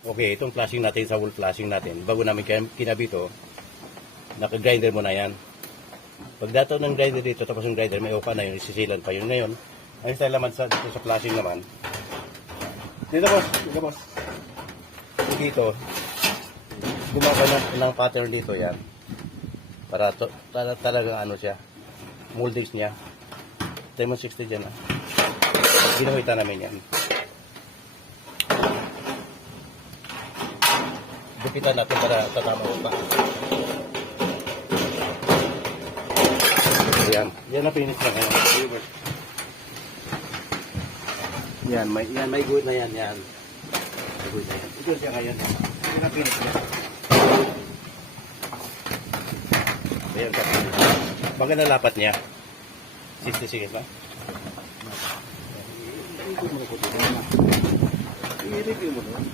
Okay, itong flashing natin sa wall flashing natin. Bago namin kinabit ito, naka-grinder mo na yan. Pag dato ng grinder dito, tapos yung grinder, may uka na yun, isisilan pa yun. Ngayon, ayun sa laman dito sa flashing naman. Dito boss. Dito, gumawa ng pattern dito yan. Para talaga ano siya, moldings niya. Diamond 60 dyan ha. Ginawitan namin yan. Dupitan natin para tatama pa. Yan na finish na ngayon. Yan, may good na yan. May good na yan. Ito siya ngayon. Yan na finish na. Ayan ka. Maganda lapat niya. 66 ba? I-review mo na.